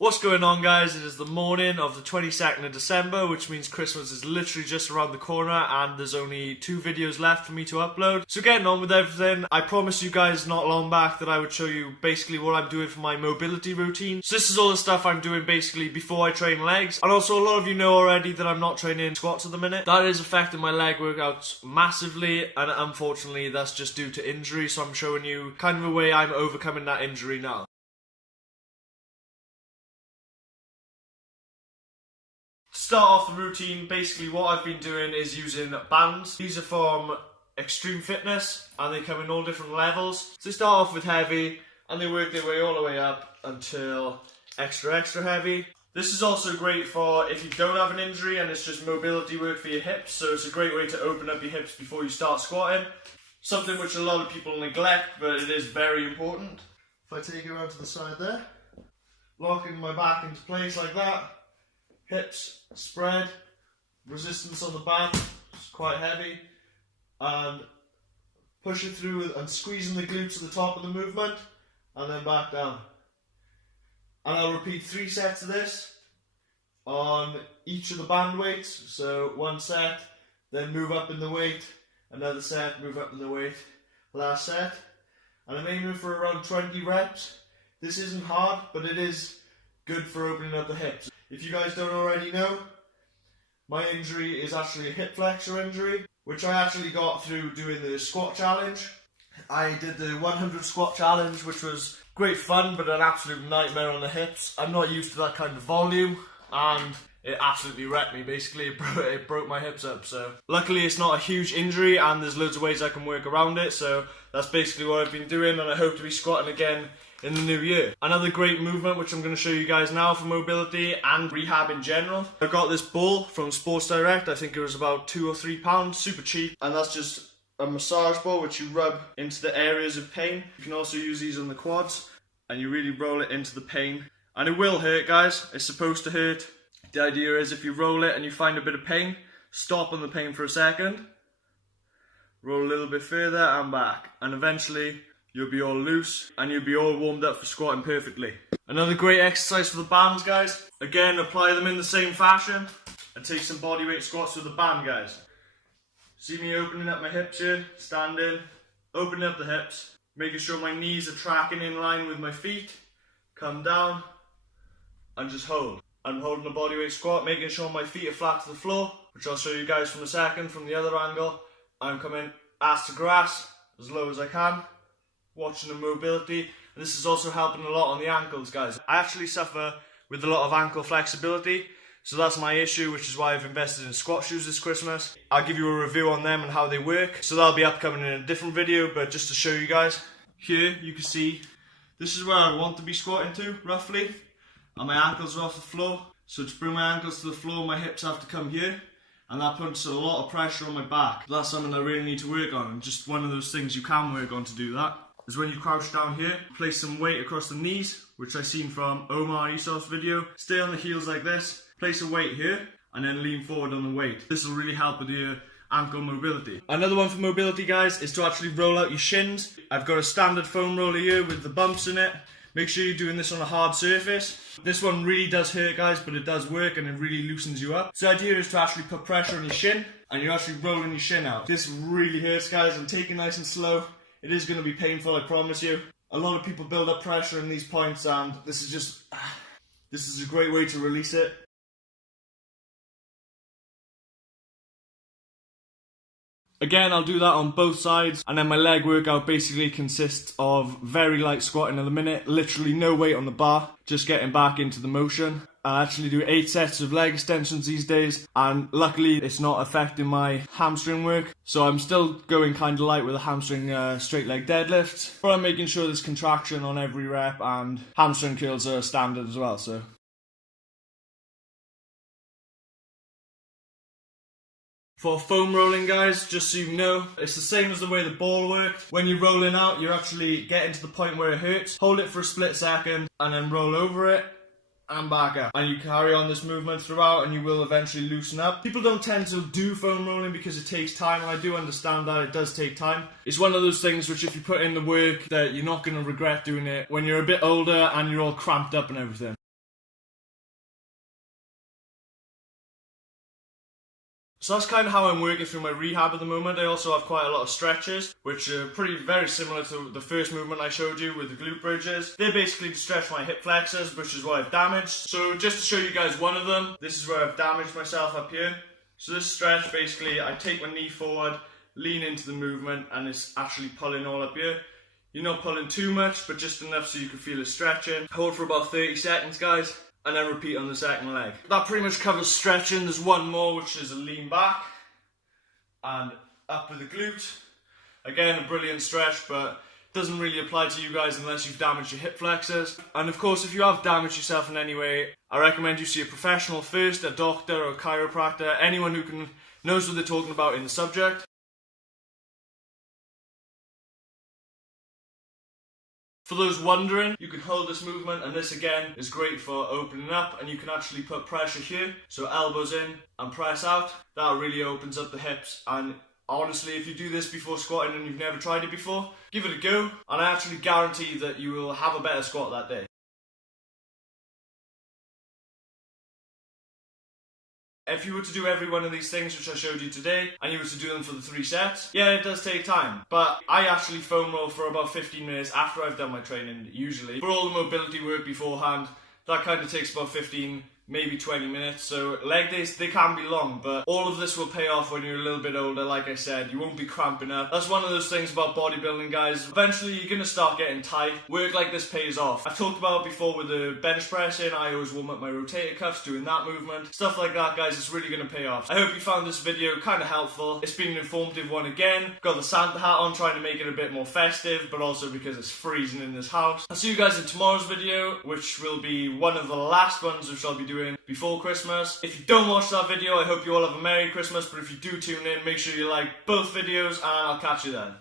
What's going on, guys? It is the morning of the 22nd of December, which means Christmas is literally just around the corner and there's only 2 videos left for me to upload. So getting on with everything, I promised you guys not long back that I would show you basically what I'm doing for my mobility routine. So this is all the stuff I'm doing basically before I train legs. And also a lot of you know already that I'm not training squats at the minute. That is affecting my leg workouts massively, and unfortunately that's just due to injury, so I'm showing you kind of a way I'm overcoming that injury now. Start off the routine, basically what I've been doing is using bands. These are from Extreme Fitness and they come in all different levels. So they start off with heavy and they work their way all the way up until extra heavy. This is also great for if you don't have an injury and it's just mobility work for your hips, so it's a great way to open up your hips before you start squatting. Something which a lot of people neglect, but it is very important. If I take you around to the side there, locking my back into place like that, hips spread, resistance on the back, it's quite heavy, and push it through and squeezing the glutes at the top of the movement, and then back down. And I'll repeat 3 sets of this on each of the band weights. So 1 set, then move up in the weight, another set, move up in the weight, last set. And I'm aiming for around 20 reps. This isn't hard, but it is good for opening up the hips. If you guys don't already know, my injury is actually a hip flexor injury, which I actually got through doing the squat challenge. I did the 100 squat challenge, which was great fun, but an absolute nightmare on the hips. I'm not used to that kind of volume, and it absolutely wrecked me, basically. It broke my hips up, so luckily it's not a huge injury and there's loads of ways I can work around it, so that's basically what I've been doing, and I hope to be squatting again in the new year. Another great movement which I'm going to show you guys now for mobility and rehab in general. I got this ball from Sports Direct. I think it was about £2 or £3, super cheap, and that's just a massage ball which you rub into the areas of pain. You can also use these on the quads and you really roll it into the pain, and it will hurt, guys. It's supposed to hurt. The idea is if you roll it and you find a bit of pain, stop on the pain for a second, roll a little bit further and back, and eventually you'll be all loose and you'll be all warmed up for squatting perfectly. Another great exercise for the bands, guys. Again, apply them in the same fashion and take some bodyweight squats with the band, guys. See me opening up my hips here, standing, opening up the hips, making sure my knees are tracking in line with my feet, come down and just hold. I'm holding a bodyweight squat, making sure my feet are flat to the floor, which I'll show you guys from a second from the other angle. I'm coming ass to grass as low as I can, watching the mobility, and this is also helping a lot on the ankles, guys. I actually suffer with a lot of ankle flexibility, so that's my issue, which is why I've invested in squat shoes this Christmas. I'll give you a review on them and how they work, so that'll be upcoming in a different video, but just to show you guys, here you can see this is where I want to be squatting to, roughly, and my ankles are off the floor. So to bring my ankles to the floor, my hips have to come here, and that puts a lot of pressure on my back. That's something I really need to work on, and just one of those things you can work on to do that is when you crouch down here, place some weight across the knees, which I seen from Omar Isof's video. Stay on the heels like this, place a weight here, and then lean forward on the weight. This will really help with your ankle mobility. Another one for mobility, guys, is to actually roll out your shins. I've got a standard foam roller here with the bumps in it. Make sure you're doing this on a hard surface. This one really does hurt, guys, but it does work and it really loosens you up. So the idea is to actually put pressure on your shin and you're actually rolling your shin out. This really hurts, guys, and take it nice and slow. It is going to be painful, I promise you. A lot of people build up pressure in these points, and this is a great way to release it. Again, I'll do that on both sides, and then my leg workout basically consists of very light squatting at the minute, literally no weight on the bar, just getting back into the motion. I actually do 8 sets of leg extensions these days, and luckily it's not affecting my hamstring work, so I'm still going kind of light with a hamstring straight leg deadlift, but I'm making sure there's contraction on every rep, and hamstring curls are standard as well, so. For foam rolling, guys, just so you know, it's the same as the way the ball worked. When you're rolling out, you're actually getting to the point where it hurts. Hold it for a split second and then roll over it and back up. And you carry on this movement throughout and you will eventually loosen up. People don't tend to do foam rolling because it takes time, and I do understand that it does take time. It's one of those things which if you put in the work that you're not going to regret doing it when you're a bit older and you're all cramped up and everything. So that's kind of how I'm working through my rehab at the moment. I also have quite a lot of stretches, which are very similar to the first movement I showed you with the glute bridges. They basically stretch my hip flexors, which is what I've damaged. So just to show you guys one of them, this is where I've damaged myself up here. So this stretch, basically, I take my knee forward, lean into the movement, and it's actually pulling all up here. You're not pulling too much, but just enough so you can feel it stretching. Hold for about 30 seconds, guys. And then repeat on the second leg. That pretty much covers stretching. There's one more, which is a lean back and up with the glute. Again, a brilliant stretch, but doesn't really apply to you guys unless you've damaged your hip flexors. And of course, if you have damaged yourself in any way, I recommend you see a professional first, a doctor or a chiropractor, anyone who knows what they're talking about in the subject. For those wondering, you can hold this movement, and this again is great for opening up, and you can actually put pressure here, so elbows in and press out. That really opens up the hips, and honestly, if you do this before squatting and you've never tried it before, give it a go, and I actually guarantee that you will have a better squat that day. If you were to do every one of these things which I showed you today, and you were to do them for the 3 sets, yeah, it does take time. But I actually foam roll for about 15 minutes after I've done my training, usually. For all the mobility work beforehand, that kind of takes about 15, maybe 20 minutes. So leg days, they can be long, but all of this will pay off when you're a little bit older. Like I said, you won't be cramping up. That's one of those things about bodybuilding, guys. Eventually, you're going to start getting tight. Work like this pays off. I've talked about it before with the bench pressing. I always warm up my rotator cuffs doing that movement. Stuff like that, guys, it's really going to pay off. I hope you found this video kind of helpful. It's been an informative one again. Got the Santa hat on, trying to make it a bit more festive, but also because it's freezing in this house. I'll see you guys in tomorrow's video, which will be one of the last ones which I'll be doing before Christmas. If you don't watch that video, I hope you all have a Merry Christmas, but if you do tune in, make sure you like both videos, and I'll catch you then.